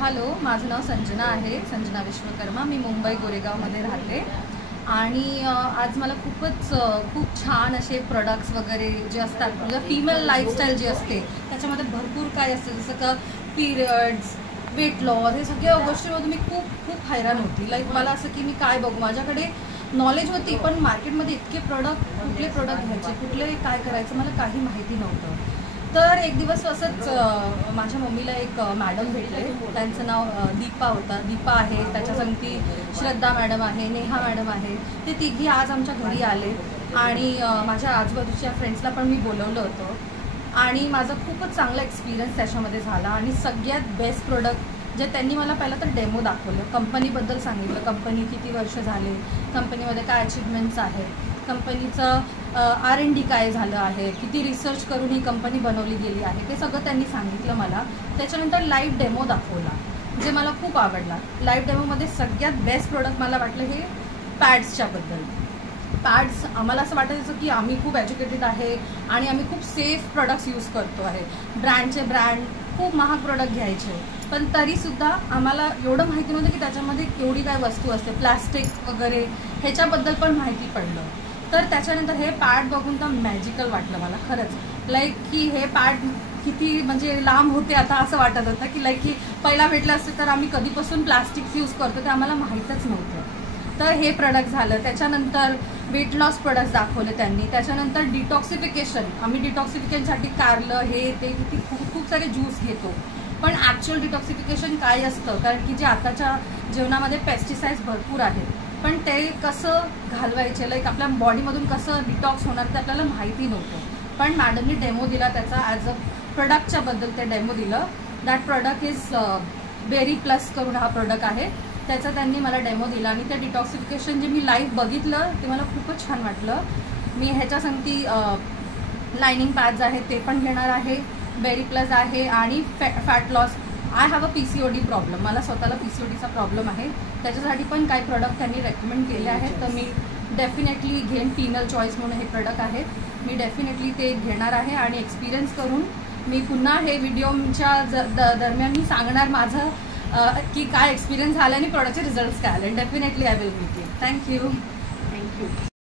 Hello, माझं नाव संजना आहे, संजना विश्वकर्मा। मी मुंबई गोरेगावमध्ये राहते आणि आज मला खूप छान असे प्रोडक्ट्स वगैरे जे असतात, म्हणजे फीमेल लाईफस्टाईल जी असते त्याच्यामध्ये भरपूर काय असते, जसं का पिरियड्स, वेट लॉस, हे सगळ्या गोष्टींमध्ये मी खूप हैराण होती। लाईक मला असं की मी काय बघू, माझ्याकडे नॉलेज होती पण मार्केटमध्ये इतके कुठले प्रोडक्ट घ्यायचे, कुठले काय करायचं मला काही माहिती नव्हतं। तर एक दिवस असंच माझ्या मम्मीला एक मॅडम भेटले, त्यांचं नाव दीपा आहे, त्याच्या संगती श्रद्धा मॅडम आहे, नेहा मॅडम आहे। ते तिघी आज आमच्या घरी आले आणि माझ्या आजूबाजूच्या फ्रेंड्सला पण मी बोलवलं होतं आणि माझा खूपच चांगला एक्सपिरियन्स त्याच्यामध्ये झाला। आणि सगळ्यात बेस्ट प्रोडक्ट जे त्यांनी मला पहिलं तर डेमो दाखवलं, कंपनीबद्दल सांगितलं, कंपनी किती वर्ष झाले, कंपनीमध्ये काय अचीवमेंट्स आहेत, कंपनीचं R&D काय झालं आहे, किती रिसर्च करून ही कंपनी बनवली गेली आहे, ते सगळं त्यांनी सांगितलं मला। त्याच्यानंतर लाईव्ह डेमो दाखवला, जे मला खूप आवडला। लाईव्ह डेमोमध्ये सगळ्यात बेस्ट प्रोडक्ट मला वाटलं हे पॅड्सच्याबद्दल। पॅड्स आम्हाला असं वाटायचं की आम्ही खूप एज्युकेटेड आहे आणि आम्ही खूप सेफ प्रोडक्ट्स यूज करतो आहे, ब्रँड खूप महाग प्रोडक्ट घ्यायचे, पण तरीसुद्धा आम्हाला एवढं माहिती नव्हतं की त्याच्यामध्ये एवढी काय वस्तू असते, प्लास्टिक वगैरे ह्याच्याबद्दल पण माहिती पडलं। तर त्याच्यानंतर हे पॅड बघून तर मॅजिकल वाटलं मला खरंच, लाईक की हे पॅड किती म्हणजे लांब होते आता असं वाटत होतं की लाईक की पहिला भेटलं असतं तर आम्ही कधीपासून प्लास्टिक्स यूज करतो ते आम्हाला माहीतच नव्हतं। तर हे प्रोडक्ट झालं। त्याच्यानंतर वेट लॉस प्रोडक्ट्स दाखवले त्यांनी। त्याच्यानंतर डिटॉक्सिफिकेशन, आम्ही डिटॉक्सिफिकेशनसाठी कारलं हे ते किती खूप सारे ज्यूस घेतो, पण ॲक्च्युअल डिटॉक्सिफिकेशन काय असतं, कारण की जे आताच्या जेवणामध्ये पेस्टिसाइड्स भरपूर आहेत, पण ते कसं घालवायचे, लाईक आपल्या बॉडीमधून कसं डिटॉक्स होणार ते आपल्याला माहिती नव्हतं। पण मॅडमनी डेमो दिला त्याचा, ॲज अ प्रोडक्टच्या बद्दल ते डेमो दिलं। That product is very plus करून हा प्रोडक्ट आहे, त्याचा त्यांनी मला डेमो दिला आणि ते डिटॉक्सिफिकेशन जे मी लाईव्ह बघितलं ते मला खूपच छान वाटलं। मी ह्याच्या संगती लायनिंग पॅड्स आहेत ते पण घेणार आहे, बेरी प्लस आहे आणि fat loss. I have a PCOD problem, मला स्वतःला PCODचा प्रॉब्लेम आहे, त्याच्यासाठी पण काही प्रोडक्ट त्यांनी रेकमेंड केले आहेत, तर मी डेफिनेटली घेईन। फिमेल चॉईस म्हणून हे प्रोडक्ट आहे, मी डेफिनेटली ते घेणार आहे आणि एक्सपिरियन्स करून मी पुन्हा हे व्हिडिओच्या दरम्यान मी सांगणार माझं की काय एक्सपिरियन्स झाला आणि प्रोडक्टचे रिझल्ट्स काय आले। Definitely I will meet you. Thank you.